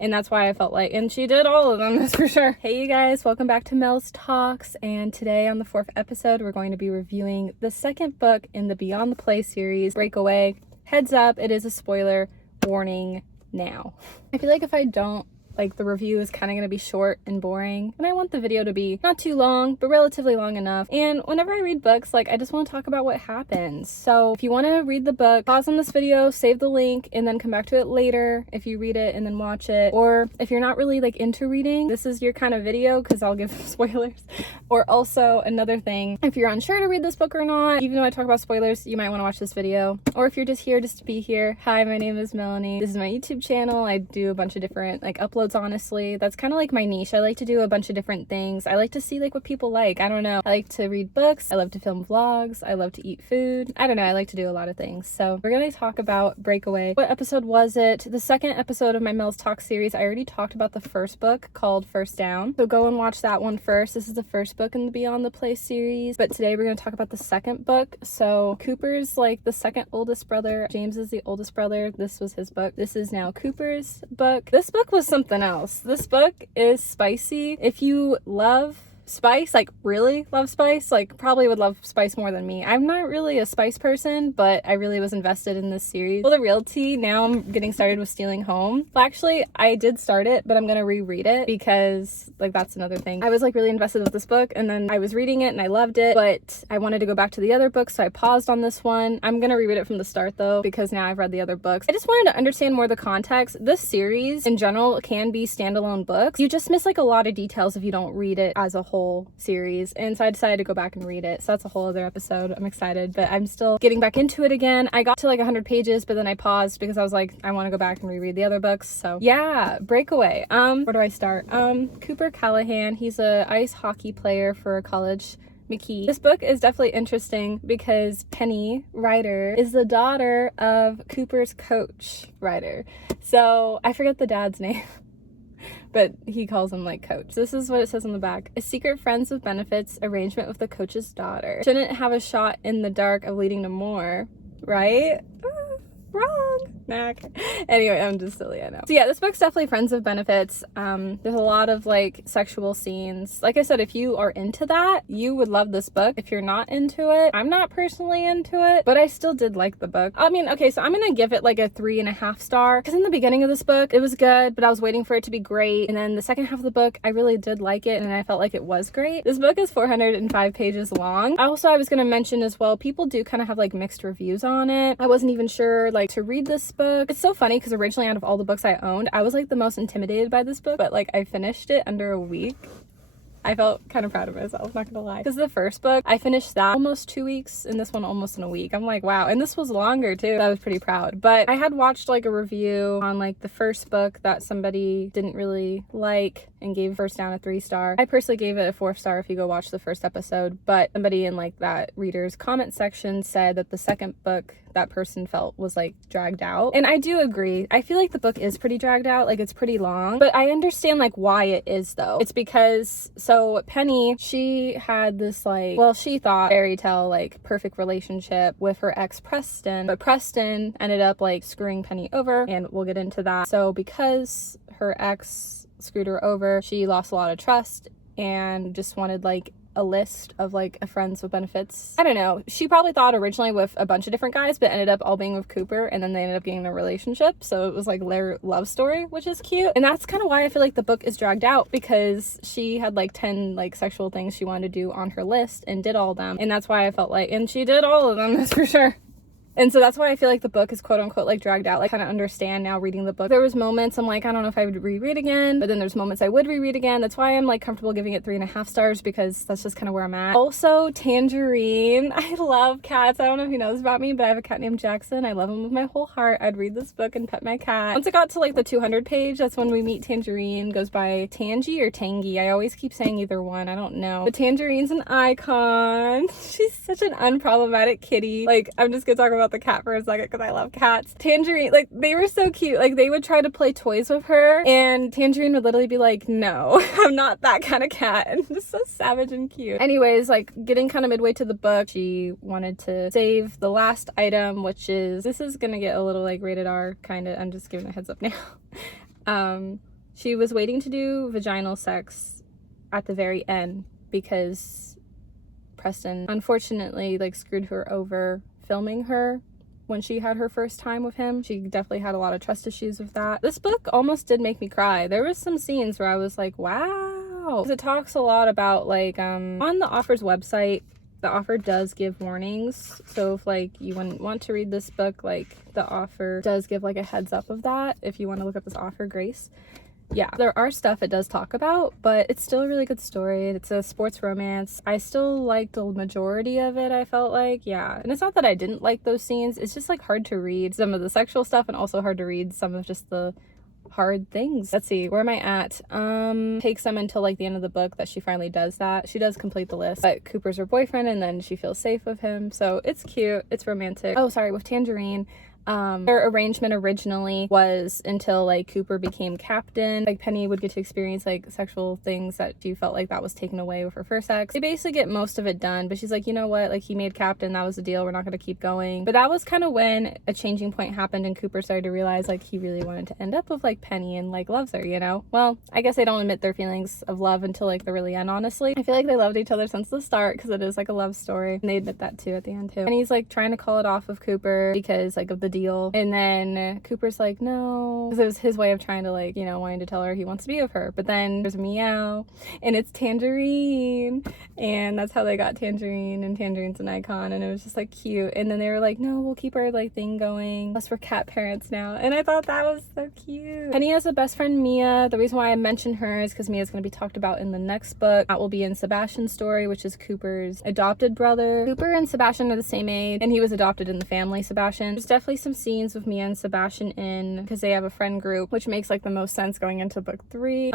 And that's why I felt like, and she did all of them, that's for sure. Hey you guys, welcome back to Mels Talks. And today on the 4th episode, we're going to be reviewing the second book in the Beyond the Play series, Breakaway. Heads up, it is a spoiler warning now. I feel like if I don't, like, the review is kind of going to be short and boring, and I want the video to be not too long but relatively long enough. And whenever I read books, like, I just want to talk about what happens. So if you want to read the book, pause on this video, save the link, and then come back to it later if you read it and then watch it. Or if you're not really like into reading, this is your kind of video because I'll give spoilers. Or also another thing, if you're unsure to read this book or not, even though I talk about spoilers, you might want to watch this video. Or if you're just here just to be here, hi, my name is Melanie. This is my YouTube channel. I do a bunch of different like uploads. Honestly, that's kind of like my niche. I like to do a bunch of different things. I like to see like what people like. I don't know, I like to read books, I love to film vlogs, I love to eat food. I don't know, I like to do a lot of things. So we're gonna talk about Breakaway. What episode was it? The second episode of my Mels Talk series. I already talked about the first book called First Down, so go and watch that one first. This is the first book in the Beyond the Play series, but today we're gonna talk about the second book. So Cooper's like the second oldest brother, James is the oldest brother. This was his book. This is now Cooper's book. This book was something else. This book is spicy. If you love spice, like really love spice, like probably would love spice more than me. I'm not really a spice person, but I really was invested in this series. Well, the real tea, now I'm getting started with Stealing Home. Well, actually, I did start it, but I'm gonna reread it because like that's another thing. I was like really invested with this book, and then I was reading it and I loved it, but I wanted to go back to the other books, so I paused on this one. I'm gonna reread it from the start though, because now I've read the other books. I just wanted to understand more the context. This series in general can be standalone books. You just miss like a lot of details if you don't read it as a whole series, and so I decided to go back and read it. So that's a whole other episode. I'm excited, but I'm still getting back into it again. I got to like 100 pages, but then I paused because I was like, I want to go back and reread the other books. So yeah, Breakaway. Where do I start? Cooper Callahan, he's a ice hockey player for college McKee. This book is definitely interesting because Penny, Ryder, is the daughter of Cooper's coach, Ryder. So I forget the dad's name. But he calls him like coach. This is what it says on the back. A secret friends with benefits arrangement with the coach's daughter. Shouldn't have a shot in the dark of leading to more, right? Wrong. Nah. Anyway, I'm just silly, I know. So yeah, this book's definitely friends with benefits. There's a lot of like sexual scenes. Like I said, if you are into that, you would love this book. If you're not into it, I'm not personally into it, but I still did like the book. I mean, okay, so I'm gonna give it like a 3.5 star because in the beginning of this book, it was good, but I was waiting for it to be great. And then the second half of the book, I really did like it and I felt like it was great. This book is 405 pages long. Also, I was gonna mention as well, people do kind of have like mixed reviews on it. I wasn't even sure like to read this book. It's so funny because originally out of all the books I owned, I was like the most intimidated by this book, but like I finished it under a week. I felt kind of proud of myself, not gonna lie. Because the first book, I finished that almost 2 weeks, and this one almost in a week. I'm like, wow. And this was longer too. I was pretty proud. But I had watched like a review on like the first book that somebody didn't really like and gave First Down a 3 star. I personally gave it a 4 star if you go watch the first episode. But somebody in like that reader's comment section said that the second book that person felt was like dragged out. And I do agree. I feel like the book is pretty dragged out, like it's pretty long, but I understand like why it is though. It's because, so Penny, she had this like, well, she thought fairy tale like perfect relationship with her ex Preston, but Preston ended up like screwing Penny over, and we'll get into that. So because her ex screwed her over, she lost a lot of trust and just wanted like a list of like a friends with benefits. I don't know. She probably thought originally with a bunch of different guys, but ended up all being with Cooper, and then they ended up getting a relationship. So it was like their love story, which is cute. And that's kind of why I feel like the book is dragged out, because she had like 10 like sexual things she wanted to do on her list and did all of them. And that's why I felt like, and she did all of them, that's for sure. And so that's why I feel like the book is quote unquote like dragged out. Like, kind of understand now reading the book. There was moments I'm like, I don't know if I would reread again, but then there's moments I would reread again. That's why I'm like comfortable giving it 3.5 stars, because that's just kind of where I'm at. Also, Tangerine. I love cats. I don't know if you know this about me, but I have a cat named Jackson. I love him with my whole heart. I'd read this book and pet my cat. Once it got to like the 200 page, that's when we meet Tangerine. Goes by Tangy or Tangy. I always keep saying either one. I don't know. But Tangerine's an icon. She's such an unproblematic kitty. Like, I'm just gonna talk about the cat for a second because I love cats. Tangerine, like, they were so cute. Like, they would try to play toys with her, and Tangerine would literally be like, no, I'm not that kind of cat. And just so savage and cute. Anyways, like, getting kind of midway to the book, she wanted to save the last item, which is, this is gonna get a little like rated R kind of, I'm just giving a heads up now. She was waiting to do vaginal sex at the very end because Preston unfortunately like screwed her over filming her when she had her first time with him. She definitely had a lot of trust issues with that. This book almost did make me cry. There was some scenes where I was like, wow. It talks a lot about like on the author's website, the author does give warnings. So if like you wouldn't want to read this book, like the author does give like a heads up of that if you want to look up this author, Grace. Yeah, there are stuff it does talk about, but it's still a really good story. It's a sports romance. I still liked the majority of it, I felt like. Yeah, and it's not that I didn't like those scenes. It's just like hard to read some of the sexual stuff and also hard to read some of just the hard things. Let's see, where am I at? Takes them until like the end of the book that she finally does that. She does complete the list, but Cooper's her boyfriend and then she feels safe with him. So it's cute. It's romantic. Oh, sorry, with Tangerine. Their arrangement originally was until like Cooper became captain, like Penny would get to experience like sexual things that she felt like that was taken away with her first sex. They basically get most of it done, but she's like, you know what, like he made captain, that was the deal, we're not going to keep going. But that was kind of when a changing point happened and Cooper started to realize like he really wanted to end up with like Penny and like loves her, you know. Well, I guess they don't admit their feelings of love until like the really end, honestly. I feel like they loved each other since the start because it is like a love story, and they admit that too at the end too. And he's like trying to call it off with Cooper because like of the deal. And then Cooper's like, no, because it was his way of trying to like, you know, wanting to tell her he wants to be with her. But then there's Meow and it's Tangerine, and that's how they got Tangerine, and Tangerine's an icon, and it was just like cute. And then they were like, no, we'll keep our like thing going, plus we're cat parents now. And I thought that was so cute. Penny has a best friend, Mia. The reason why I mention her is because Mia's going to be talked about in the next book. That will be in Sebastian's story, which is Cooper's adopted brother. Cooper and Sebastian are the same age, and he was adopted in the family, Sebastian. There's definitely some scenes with Mia and Sebastian in because they have a friend group, which makes like the most sense going into book 3,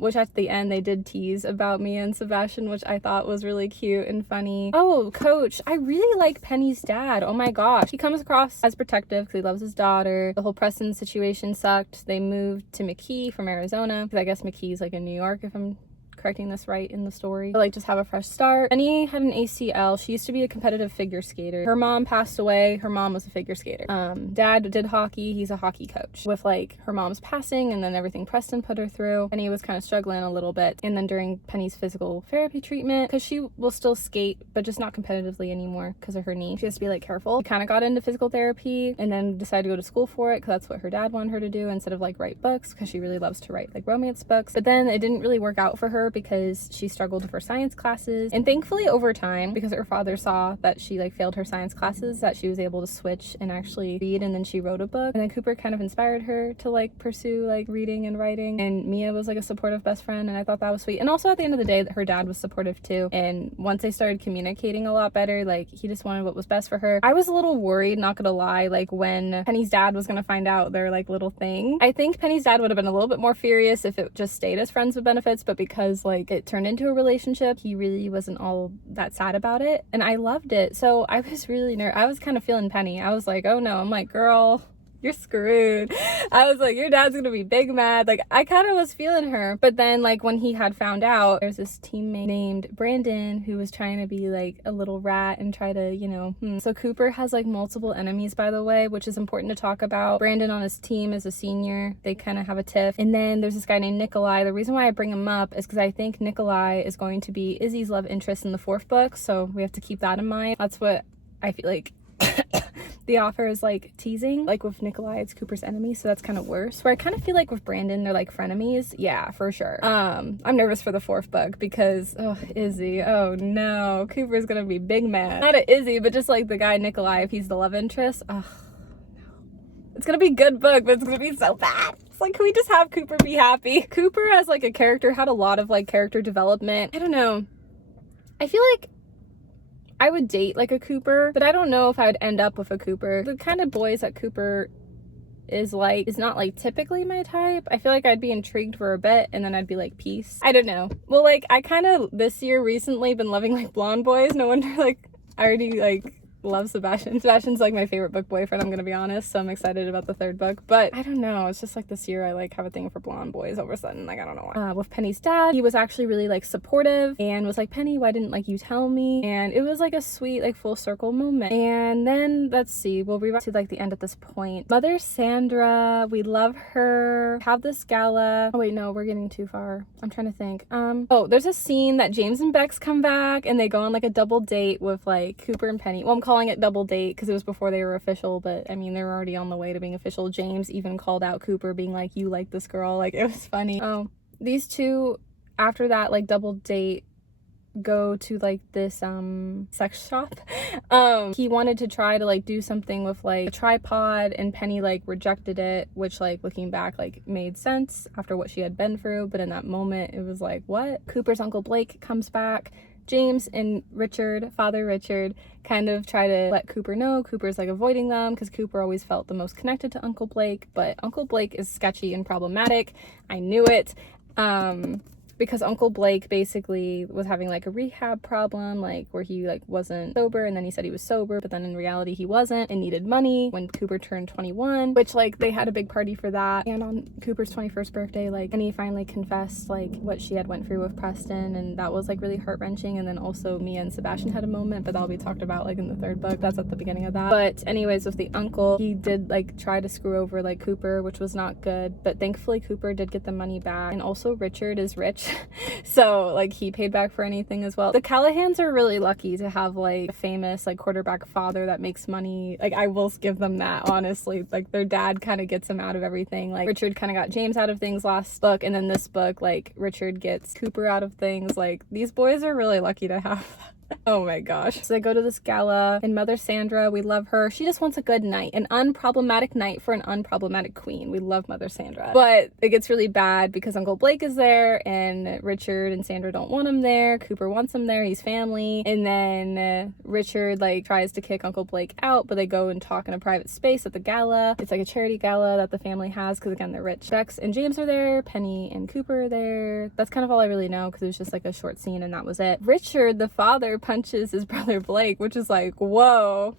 which at the end they did tease about Mia and Sebastian, which I thought was really cute and funny. Oh, Coach, I really like Penny's dad. Oh my gosh, he comes across as protective because he loves his daughter. The whole Preston situation sucked. They moved to McKee from Arizona because I guess McKee's like in New York, if I'm correcting this right in the story. But, like, just have a fresh start. Penny had an ACL. She used to be a competitive figure skater. Her mom passed away. Her mom was a figure skater. Dad did hockey. He's a hockey coach. With like her mom's passing and then everything Preston put her through, Penny was kind of struggling a little bit. And then during Penny's physical therapy treatment, because she will still skate but just not competitively anymore because of her knee, she has to be like careful. She kind of got into physical therapy and then decided to go to school for it because that's what her dad wanted her to do instead of like write books, because she really loves to write like romance books. But then it didn't really work out for her because she struggled with her science classes, and thankfully over time, because her father saw that she like failed her science classes, that she was able to switch and actually read, and then she wrote a book. And then Cooper kind of inspired her to like pursue like reading and writing, and Mia was like a supportive best friend, and I thought that was sweet. And also at the end of the day, her dad was supportive too, and once they started communicating a lot better, like he just wanted what was best for her. I was a little worried, not gonna lie, like when Penny's dad was gonna find out their like little thing. I think Penny's dad would have been a little bit more furious if it just stayed as friends with benefits, but because like it turned into a relationship, he really wasn't all that sad about it, and I loved it. So I was really I was kind of feeling Penny. I was like, oh no, I'm like, girl, you're screwed. I was like, your dad's gonna be big mad. Like, I kind of was feeling her. But then like when he had found out, there's this teammate named Brandon who was trying to be like a little rat and try to, you know, So Cooper has like multiple enemies, by the way, which is important to talk about. Brandon on his team is a senior. They kind of have a tiff. And then there's this guy named Nikolai. The reason why I bring him up is because I think Nikolai is going to be Izzy's love interest in the 4th book. So we have to keep that in mind. That's what I feel like the author is like teasing. Like with Nikolai, it's Cooper's enemy, so that's kind of worse. Where I kind of feel like with Brandon, they're like frenemies. Yeah, for sure. I'm nervous for the 4th book because Izzy, oh no, Cooper's gonna be big mad. Not at Izzy, but just like the guy Nikolai, if he's the love interest. No, it's gonna be a good book, but it's gonna be so bad. It's like, can we just have Cooper be happy? Cooper as like a character had a lot of like character development. I don't know, I feel like I would date like a Cooper, but I don't know if I would end up with a Cooper. The kind of boys that Cooper is like is not like typically my type. I feel like I'd be intrigued for a bit and then I'd be like, peace. I don't know. Well, like I kind of this year recently been loving like blonde boys. No wonder like I already like love Sebastian. Sebastian's like my favorite book boyfriend, I'm gonna be honest, so I'm excited about the third book. But I don't know, it's just like this year I like have a thing for blonde boys over a sudden, like I don't know why. With Penny's dad, he was actually really like supportive and was like, Penny, why didn't like you tell me? And it was like a sweet like full circle moment. And then let's see, we'll read to like the end at this point. Mother Sandra, we love her. Have this gala. Oh wait, no, we're getting too far. I'm trying to think. Oh, there's a scene that James and Bex come back and they go on like a double date with like Cooper and Penny. Well, I'm calling it double date because it was before they were official, but I mean, they were already on the way to being official. James even called out Cooper being like, you like this girl. Like, it was funny. Oh, these two, after that like double date, go to like this sex shop. He wanted to try to like do something with like a tripod and Penny like rejected it, which like looking back like made sense after what she had been through, but in that moment it was like, what? Cooper's Uncle Blake comes back. James and Richard, Father Richard, kind of try to let Cooper know. Cooper's like avoiding them because Cooper always felt the most connected to Uncle Blake, but Uncle Blake is sketchy and problematic. I knew it. Because Uncle Blake basically was having like a rehab problem, like where he like wasn't sober, and then he said he was sober, but then in reality he wasn't and needed money when Cooper turned 21, which like they had a big party for that. And on Cooper's 21st birthday, like Penny finally confessed like what she had went through with Preston, and that was like really heart-wrenching. And then also Mia and Sebastian had a moment, but that'll be talked about like in the third book. That's at the beginning of that. But anyways, with the uncle, he did like try to screw over like Cooper, which was not good, but thankfully Cooper did get the money back. And also Richard is rich so like he paid back for anything as well. The Callahans are really lucky to have like a famous like quarterback father that makes money. Like I will give them that, honestly. Like their dad kind of gets them out of everything. Like Richard kind of got James out of things last book, and then this book like Richard gets Cooper out of things. Like these boys are really lucky to have that. Oh my gosh. So they go to this gala, and Mother Sandra, we love her. She just wants a good night, an unproblematic night for an unproblematic queen. We love Mother Sandra. But it gets really bad because Uncle Blake is there, and Richard and Sandra don't want him there. Cooper wants him there. He's family. And then Richard like tries to kick Uncle Blake out, but they go and talk in a private space at the gala. It's like a charity gala that the family has because again, they're rich. Bex and James are there. Penny and Cooper are there. That's kind of all I really know because it was just like a short scene and that was it. Richard, the father, punches his brother Blake, which is like, whoa,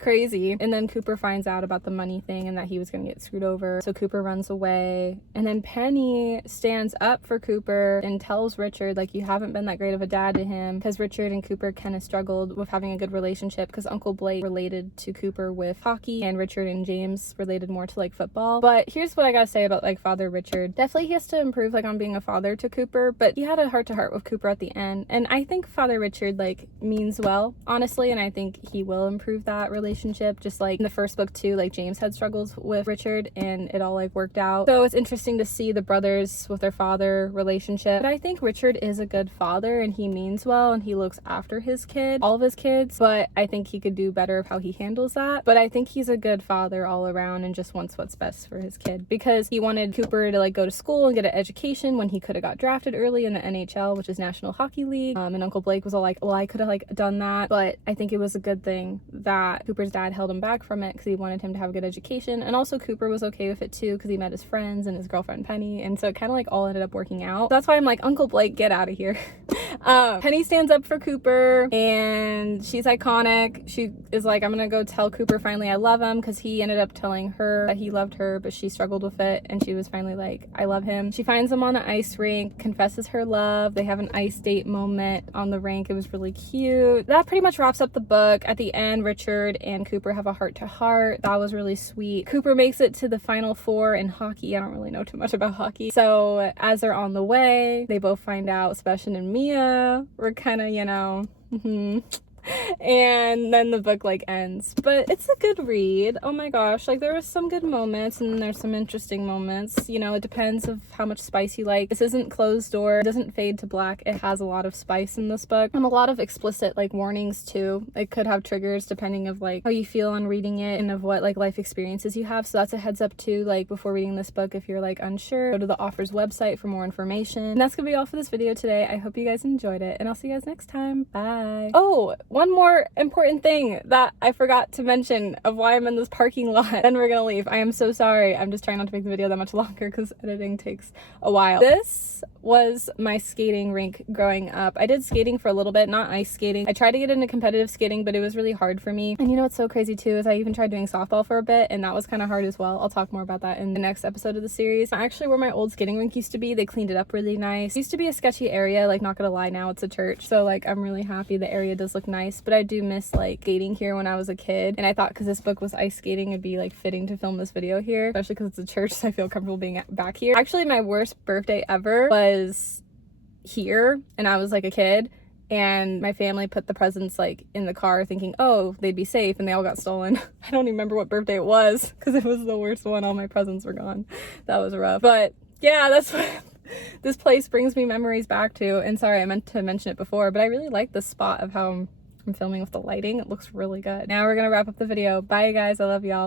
crazy. And then Cooper finds out about the money thing and that he was gonna get screwed over, so Cooper runs away. And then Penny stands up for Cooper and tells Richard like, you haven't been that great of a dad to him, because Richard and Cooper kind of struggled with having a good relationship because Uncle Blake related to Cooper with hockey and Richard and James related more to like football. But here's what I gotta say about like Father Richard. Definitely he has to improve like on being a father to Cooper, but he had a heart-to-heart with Cooper at the end, and I think Father Richard like means well, honestly, and I think he will improve that relationship. Just like in the first book too, like James had struggles with Richard and it all like worked out. So it's interesting to see the brothers with their father relationship. But I think Richard is a good father and he means well and he looks after his kid, all of his kids, but I think he could do better of how he handles that. But I think he's a good father all around and just wants what's best for his kid, because he wanted Cooper to like go to school and get an education when he could have got drafted early in the NHL, which is National Hockey League. And Uncle Blake was all like, well, I could have like done that, but I think it was a good thing that Cooper's dad held him back from it because he wanted him to have a good education. And also Cooper was okay with it too because he met his friends and his girlfriend Penny, and so it kind of like all ended up working out. So that's why I'm like, Uncle Blake, get out of here. Penny stands up for Cooper and she's iconic. She is like, I'm gonna go tell Cooper finally I love him, because he ended up telling her that he loved her but she struggled with it, and she was finally like, I love him. She finds him on the ice rink, confesses her love. They have an ice date moment on the rink. It was really cute. That pretty much wraps up the book. At the end, Richard and Cooper have a heart-to-heart. That was really sweet. Cooper makes it to the final four in hockey. I don't really know too much about hockey. So as they're on the way, they both find out Sebastian and Mia were kind of, you know, and then the book like ends. But it's a good read. Oh my gosh, like there was some good moments and then there's some interesting moments. You know, it depends of how much spice you like. This isn't closed door. It doesn't fade to black. It has a lot of spice in this book and a lot of explicit like warnings too. It could have triggers depending of like how you feel on reading it and of what like life experiences you have. So that's a heads up too, like before reading this book. If you're like unsure, go to the author's website for more information. And that's gonna be all for this video today. I hope you guys enjoyed it and I'll see you guys next time. Bye. Oh, one more important thing that I forgot to mention of why I'm in this parking lot. Then we're gonna leave. I am so sorry. I'm just trying not to make the video that much longer because editing takes a while. This was my skating rink growing up. I did skating for a little bit, not ice skating. I tried to get into competitive skating, but it was really hard for me. And you know what's so crazy too is I even tried doing softball for a bit, and that was kind of hard as well. I'll talk more about that in the next episode of the series. Actually, where my old skating rink used to be, they cleaned it up really nice. It used to be a sketchy area, like not gonna lie, now it's a church. So like I'm really happy the area does look nice, but I do miss like skating here when I was a kid. And I thought because this book was ice skating, it'd be like fitting to film this video here, especially because it's a church, so I feel comfortable being back here. Actually, my worst birthday ever was here, and I was like a kid, and my family put the presents like in the car thinking, oh, they'd be safe, and they all got stolen. I don't even remember what birthday it was because it was the worst one. All my presents were gone. That was rough. But yeah, that's what this place brings me memories back to. And sorry, I meant to mention it before, but I really like the spot of how I'm filming with the lighting. It looks really good. Now we're gonna wrap up the video. Bye guys, I love y'all.